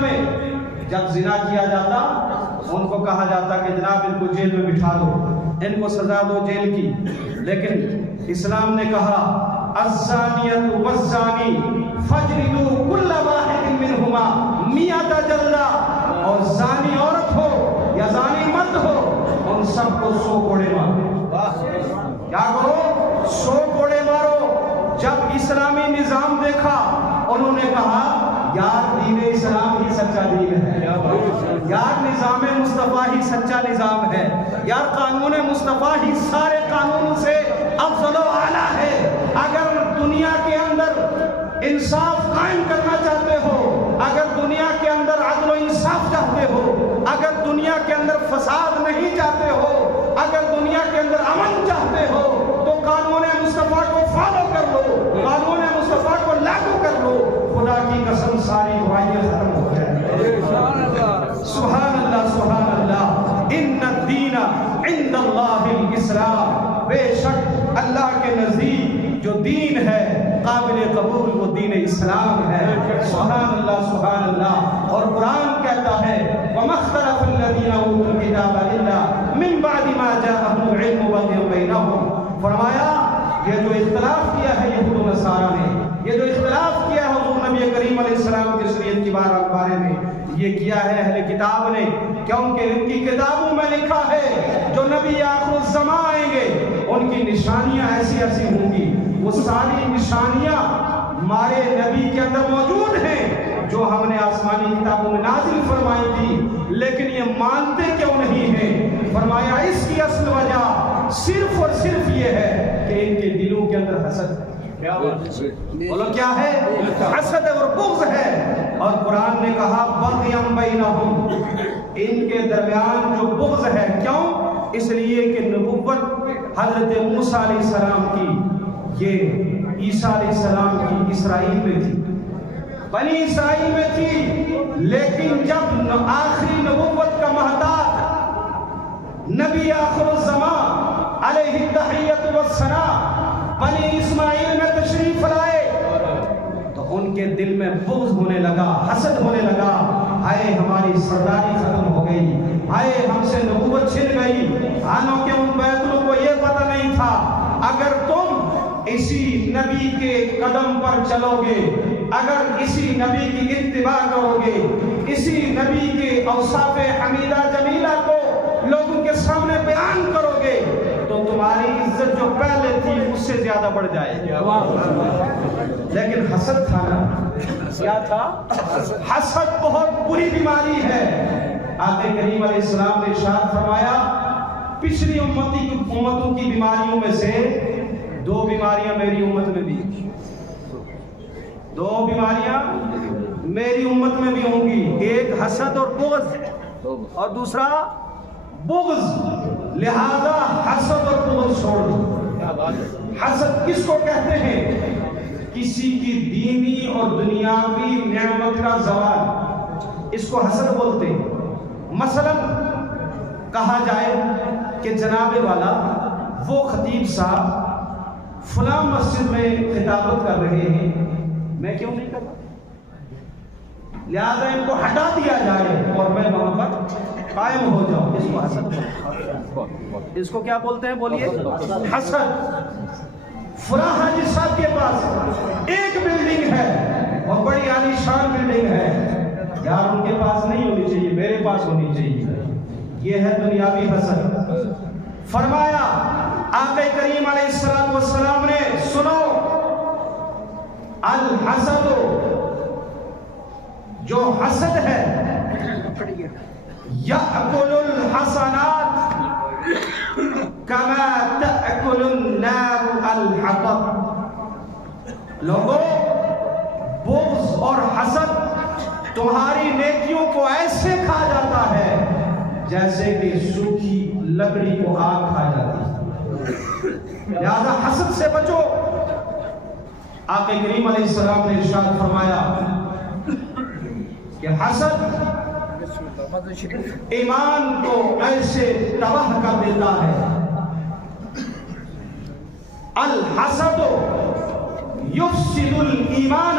میں جب زنا کیا جاتا ان کو کہا جاتا کہ جناب ان کو جیل میں بٹھا دو، ان کو سزا دو جیل کی، لیکن اسلام نے کہا الزانیۃ والزانی فاجلدوا کل واحد منہما مئۃ جلدہ، اور زانی عورت ہو یا زانی مرد ہو ان سب کو 100 کوڑے مارو۔ کیا کرو؟ 100 کوڑے مارو۔ جب اسلامی نظام دیکھا انہوں نے کہا یار دین اسلام ہی سچا دین ہے، یار نظام مصطفیٰ ہی سچا نظام ہے، یار قانون مصطفیٰ ہی سارے قانون سے افضل و اعلیٰ ہے۔ اگر دنیا کے اندر انصاف قائم کرنا چاہتے ہو، اگر دنیا کے اندر عدل و انصاف چاہتے ہو، اگر دنیا کے اندر فساد نہیں چاہتے ہو، اگر دنیا کے اندر امن چاہتے ہو تو قانون مصطفیٰ کو فالو کر لو، قانون مصطفیٰ کو لاگو کر لو، خدا کی قسم ساری برائیاں ختم ہو جائیں۔ سبحان اللہ سبحان اللہ۔ ان الدین عند اللہ الاسلام، بے شک اللہ کے نزدیک جو دین ہے قابل قبول وہ دین اسلام ہے۔ سبحان اللہ سبحان اللہ۔ اور قرآن کہتا ہے وَمَا اخْتَلَفَ الَّذِينَ أُوتُوا الْكِتَابَ إِلَّا مِن بَعْدِ مَا جَاءَهُمُ الْعِلْمُ بَغْيًا بَيْنَهُمْ۔ فرمایا یہ جو اختلاف کیا ہے یہود و نصارہ نے، یہ جو اختلاف کیا ہے حضور نبی کریم علیہ السلام کی شریعت کے بارے میں، یہ کیا ہے اہل کتاب نے، کیونکہ ان کی کتابوں میں لکھا ہے جو نبی آخر الزمان آئیں گے ان کی نشانیاں ایسی ایسی ہوں گی۔ وہ ساری نشانیاں ہمارے نبی کے اندر موجود ہیں جو ہم نے آسمانی کتابوں میں نازل فرمائی تھی، لیکن یہ مانتے کیوں نہیں ہیں؟ فرمایا اس کی اصل وجہ صرف اور صرف یہ ہے کہ ان کے دلوں کے اندر حسد ہے۔ بولو کیا ہے؟ حسد اور بغض ہے۔ اور قرآن نے کہا بغیاً بینہم، ان کے درمیان جو بغض ہے، کیوں؟ اس لیے کہ نبوت حضرت موسیٰ علیہ السلام کی یہ عیسیٰ علیہ السلام کی اسرائیل میں تھی، بنی اسرائیل میں تھی، لیکن جب آخری نبوت کا مہتاب نبی آخر الزمان علیہ التحیۃ والثناء بنی اسماعیل میں تشریف لائے تو ان کے دل میں بغض ہونے لگا، حسد ہونے لگا، ہائے ہماری سرداری ختم ہو گئی، ہائے ہم سے نبوت چھن گئی۔ حالانکہ ان بیتلوں کو یہ پتہ نہیں تھا اگر تم اسی نبی کے قدم پر چلو گے، اگر اسی نبی کی اتباع کرو گے، اسی نبی کے اوصاف حمیدہ جمیلہ کو لوگوں کے سامنے بیان کرو گے تو تمہاری عزت جو پہلے تھی اس سے زیادہ بڑھ جائے گی۔ لیکن حسد تھا نا، کیا تھا؟ حسد بہت بری بیماری ہے۔ آقا کریم علیہ السلام نے ارشاد فرمایا پچھلی امتوں کی بیماریوں میں سے 2 بیماریاں میری امت میں بھی، 2 بیماریاں میری امت میں بھی ہوں گی، ایک حسد اور بغض اور دوسرا بغض، لہذا حسد اور بغض چھوڑ دو۔ حسد کس کو کہتے ہیں؟ کسی کی دینی اور دنیاوی نعمت کا زوال، اس کو حسد بولتے ہیں۔ مثلا کہا جائے کہ جناب والا وہ خطیب صاحب فلاں مسجد میں خطابت کر رہے ہیں، میں کیوں نہیں کر رہا، لہذا ان کو ہٹا دیا جائے اور میں وہاں پر قائم ہو جاؤ، اس کو حسد بولتے ہیں۔ اس کو کیا بولتے ہیں؟ بولیے حسد۔ فلاں حاجی صاحب کے پاس ایک بلڈنگ ہے اور بڑی عالی شان بلڈنگ ہے، یار ان کے پاس نہیں ہونی چاہیے، میرے پاس ہونی چاہیے، یہ ہے دنیاوی حسد۔ فرمایا آقا کریم علیہ السلام نے سنو الحسد، جو حسد ہے یأکل الحسنات کما تأکل النار الحطب۔ لوگوں بغض اور حسد تمہاری نیکیوں کو ایسے کھا جاتا ہے جیسے کہ سوکھی لکڑی کو آگ کھا جاتی ہے، لہذا حسد سے بچو۔ آقا کریم علیہ السلام نے ارشاد فرمایا کہ حسد ایمان کو ایسے تباہ کر دیتا ہے۔ الحسد یفسد الایمان